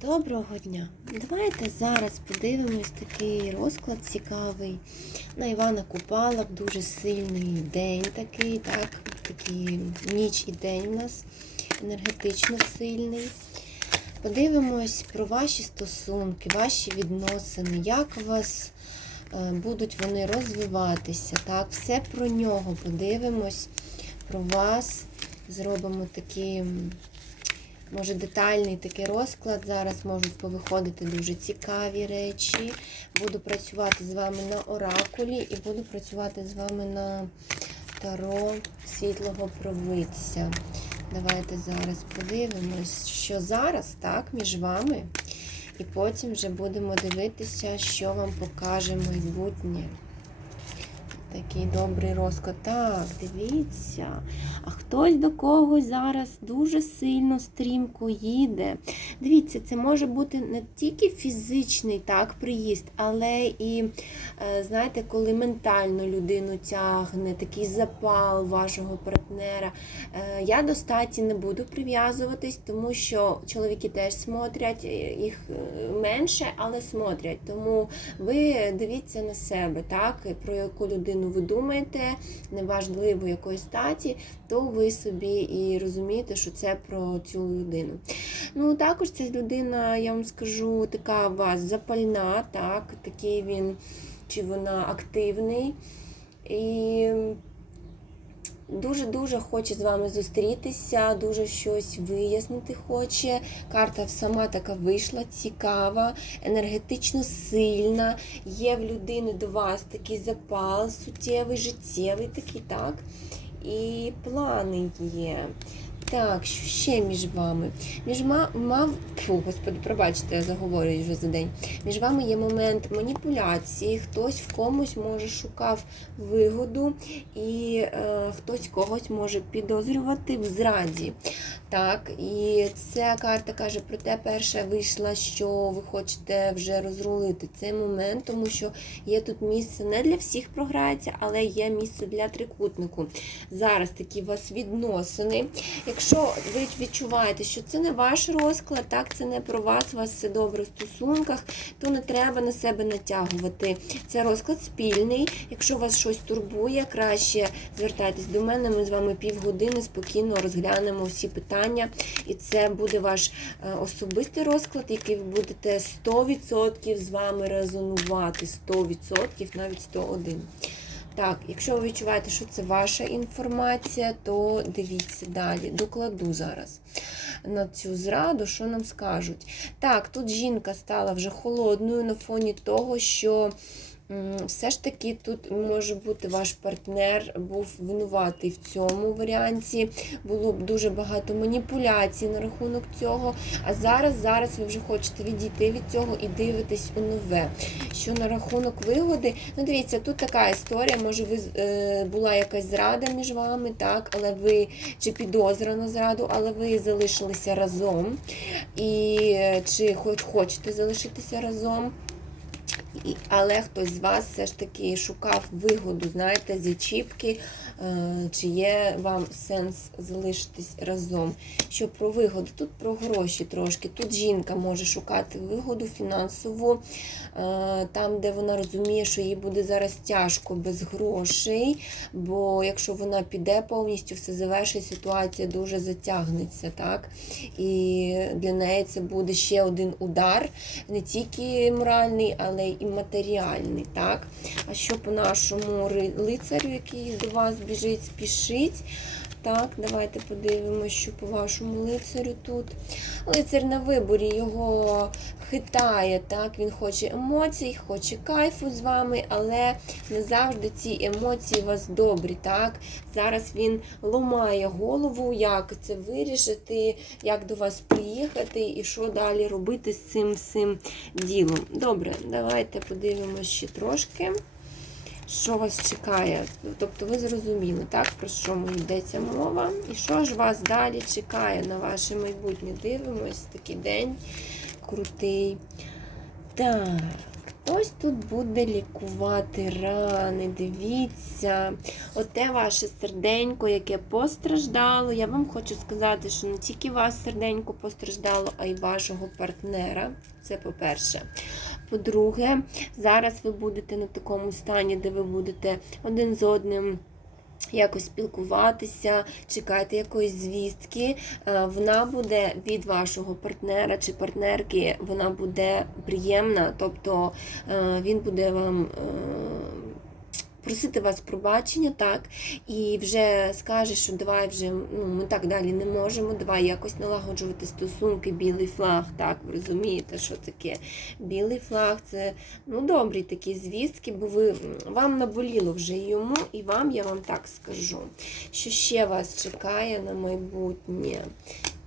Доброго дня! Давайте зараз подивимось такий розклад цікавий. На Івана Купала дуже сильний день такий, так, такий ніч і день у нас енергетично сильний. Подивимось про ваші стосунки, ваші відносини, як у вас е, будуть вони розвиватися. Так, все про нього подивимось, про вас. Зробимо такі м, може детальний такий розклад. Зараз можуть повиходити дуже цікаві речі. Буду працювати з вами на оракулі і буду працювати з вами на таро світлого провидця. Давайте зараз подивимось, що зараз так між вами. І потім вже будемо дивитися, що вам покаже майбутнє. Такий добрий розклад. Так, дивіться. А хтось до когось зараз дуже сильно стрімко їде. Дивіться, це може бути не тільки фізичний так, приїзд, але і, е, знаєте, коли ментально людину тягне, такий запал вашого партнера. Е, Я до статі не буду прив'язуватись, тому що чоловіки теж смотрять, е, їх менше, але смотрять. Тому ви дивіться на себе, так, про яку людину ви думаєте, неважливо якої статі, то ви собі і розумієте, що це про цю людину. Ну, також ця людина, я вам скажу, така у вас запальна, так, такий він чи вона активний. І дуже-дуже хоче з вами зустрітися, дуже щось вияснити хоче. Карта сама така вийшла, цікава, енергетично сильна. Є в людини до вас такий запал, суттєвий, життєвий такий, так. І плани є. Так, що ще між вами? Між ма, мав, фу, господи, пробачте, я заговорюю вже за день. Між вами є момент маніпуляції, хтось в комусь може шукав вигоду, і е, хтось когось може підозрювати в зраді. Так, і ця карта каже про те, перша вийшла, що ви хочете вже розрулити цей момент, тому що є тут місце не для всіх програється, але є місце для трикутнику. Зараз такі у вас відносини. Якщо ви відчуваєте, що це не ваш розклад, так, це не про вас, у вас все добре в стосунках, то не треба на себе натягувати. Це розклад спільний. Якщо вас щось турбує, краще звертайтесь до мене. Ми з вами півгодини спокійно розглянемо всі питання. І це буде ваш е, особистий розклад, який ви будете 100% з вами резонувати. 100%, навіть 101%. Так, якщо ви відчуваєте, що це ваша інформація, то дивіться далі. Докладу зараз на цю зраду, що нам скажуть. Так, тут жінка стала вже холодною на фоні того, що все ж таки тут може бути ваш партнер був винуватий в цьому варіанті. Було б дуже багато маніпуляцій на рахунок цього. А зараз, зараз ви вже хочете відійти від цього і дивитесь у нове. Що на рахунок вигоди, ну дивіться, тут така історія, може ви е, була якась зрада між вами, так, але ви чи підозра на зраду, але ви залишилися разом. І е, чи хоч хочете залишитися разом. Але хтось з вас все ж таки шукав вигоду, знаєте, зачіпки, е, чи є вам сенс залишитись разом. Що про вигоду? Тут про гроші трошки. Тут жінка може шукати вигоду фінансову, е, там, де вона розуміє, що їй буде зараз тяжко без грошей, бо якщо вона піде повністю, все завершить, ситуація дуже затягнеться. так? І для неї це буде ще один удар, не тільки моральний, але і матеріальний. так? А що по нашому лицарю, який до вас біжить, спішить? Так, давайте подивимося, що по вашому лицарю тут. Лицар на виборі його хитає, так, він хоче емоцій, хоче кайфу з вами, але не завжди ці емоції у вас добрі. так. Зараз він ломає голову, як це вирішити, як до вас приїхати і що далі робити з цим, цим ділом. Добре, давайте подивимося ще трошки. Що вас чекає? Тобто ви зрозуміли, так, про що йдеться мова? І що ж вас далі чекає на ваше майбутнє? Дивимось, такий день крутий. Так, ось тут буде лікувати рани. Дивіться, оте ваше серденько, яке постраждало. Я вам хочу сказати, що не тільки ваше серденько постраждало, а й вашого партнера. Це по-перше. По-друге, зараз ви будете на такому стані, де ви будете один з одним. Якось спілкуватися, чекати якоїсь звістки. Е, Вона буде від вашого партнера чи партнерки, вона буде приємна, тобто е, він буде вам е, просити вас пробачення, так, і вже скаже, що давай вже ну, ми так далі не можемо, давай якось налагоджувати стосунки, білий флаг, так, ви розумієте, що таке білий флаг, це ну, добрі такі звістки, бо ви, вам наболіло вже йому, і вам, я вам так скажу, що ще вас чекає на майбутнє.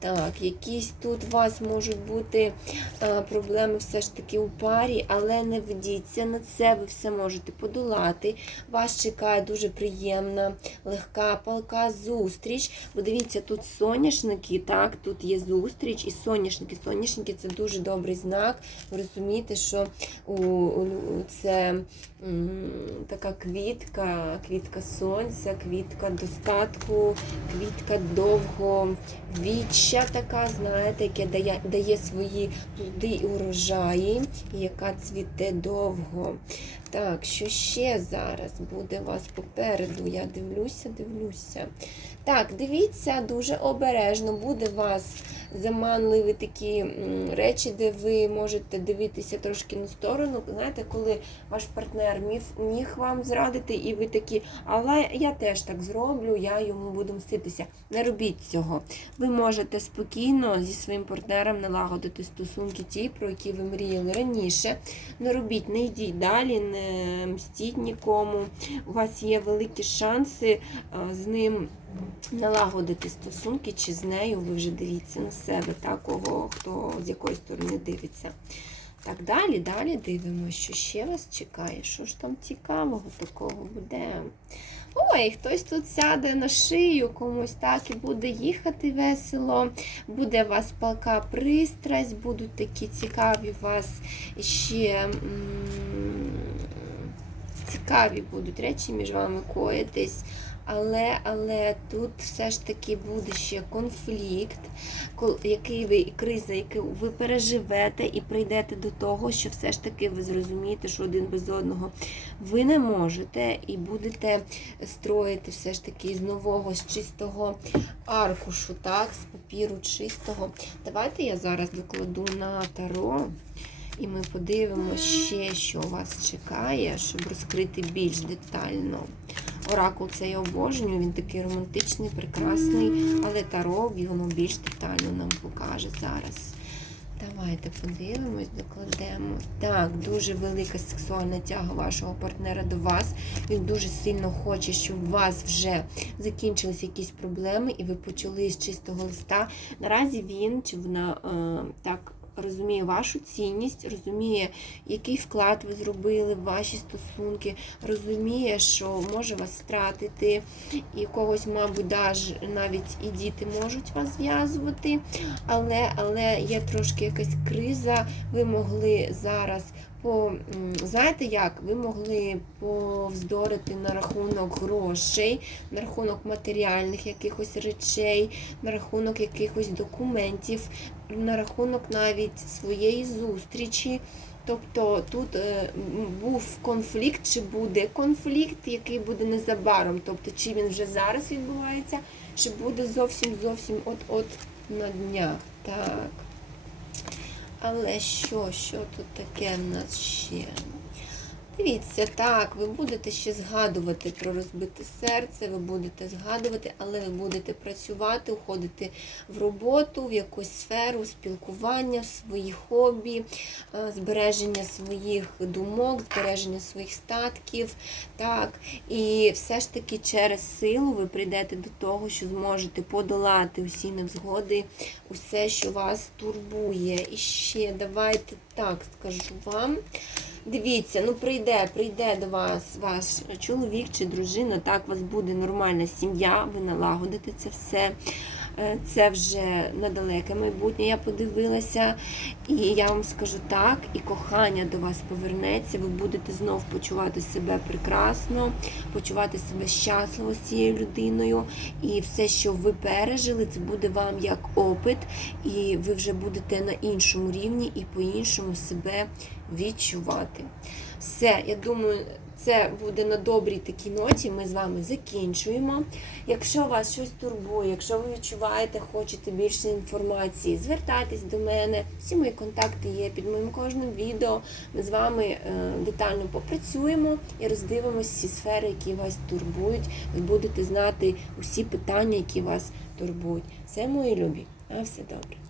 Так, якісь тут у вас можуть бути е, проблеми все ж таки у парі, але не ведіться на це, ви все можете подолати. Вас чекає дуже приємна, легка, палка зустріч. Бо дивіться, тут соняшники, так, тут є зустріч і соняшники. Соняшники це дуже добрий знак. Ви розумієте, що це така квітка, квітка сонця, квітка достатку, квітка довго віччя така, знаєте, яке дає, дає свої плоди і урожаї, яка цвіте довго. Так, що ще зараз буде у вас попереду? Я дивлюся, дивлюся. Так, дивіться дуже обережно, буде вас заманливі такі речі, де ви можете дивитися трошки на сторону. Знаєте, коли ваш партнер міг, вам зрадити, і ви такі, але я теж так зроблю, я йому буду мститися. Не робіть цього. Ви можете спокійно зі своїм партнером налагодити стосунки ті, про які ви мріяли раніше. Не робіть, не йдіть далі, не мстіть нікому. У вас є великі шанси з ним налагодити стосунки, чи з нею ви вже дивіться на себе, так, кого, хто з якої сторони дивиться. Так, далі, далі дивимося, що ще вас чекає. Що ж там цікавого такого буде? Ой, хтось тут сяде на шию комусь так і буде їхати весело, буде у вас палка пристрасть, будуть такі цікаві у вас ще цікаві будуть речі між вами коїтись. Але, але тут все ж таки буде ще конфлікт, який ви і криза, яку ви переживете і прийдете до того, що все ж таки ви зрозумієте, що один без одного ви не можете, і будете строїти все ж таки з нового, з чистого аркушу, так, з папіру чистого. Давайте я зараз докладу на таро. І ми подивимося ще, що вас чекає, щоб розкрити більш детально. Оракул це я обожнюю, він такий романтичний, прекрасний, але таро воно більш детально нам покаже зараз. Давайте подивимось, докладемо. Так, дуже велика сексуальна тяга вашого партнера до вас. Він дуже сильно хоче, щоб у вас вже закінчились якісь проблеми, і ви почали з чистого листа. Наразі він чи вона е, так розуміє вашу цінність, розуміє, який вклад ви зробили в ваші стосунки, розуміє, що може вас втратити, і когось, мабуть, навіть і діти можуть вас зв'язувати. Але, але є трошки якась криза, ви могли зараз. По, знаєте як, ви могли повздорити на рахунок грошей, на рахунок матеріальних якихось речей, на рахунок якихось документів, на рахунок навіть своєї зустрічі. Тобто тут е, був конфлікт, чи буде конфлікт, який буде незабаром. Тобто, чи він вже зараз відбувається, чи буде зовсім зовсім от-от на днях. Так. Але що, що тут таке в нас ще? Дивіться, так, ви будете ще згадувати про розбите серце, ви будете згадувати, але ви будете працювати, уходити в роботу, в якусь сферу, спілкування, свої хобі, е, збереження своїх думок, збереження своїх статків. Так, і все ж таки через силу ви прийдете до того, що зможете подолати усі невзгоди, усе, що вас турбує. І ще давайте так скажу вам. Дивіться, ну прийде, прийде до вас ваш чоловік чи дружина, так, у вас буде нормальна сім'я, ви налагодите це все. Е, Це вже на далеке майбутнє я подивилася. І я вам скажу так, і кохання до вас повернеться. Ви будете знов почувати себе прекрасно, почувати себе щасливо з цією людиною. І все, що ви пережили, це буде вам як опит, і ви вже будете на іншому рівні і по-іншому себе відчувати. Все, я думаю, це буде на добрій такій ноті. Ми з вами закінчуємо. Якщо вас щось турбує, якщо ви відчуваєте, хочете більше інформації, звертайтесь до мене. Всі мої контакти є під моїм кожним відео. Ми з вами е, детально попрацюємо і роздивимося всі сфери, які вас турбують. Ви будете знати усі питання, які вас турбують. Все, мої любі, а все добре.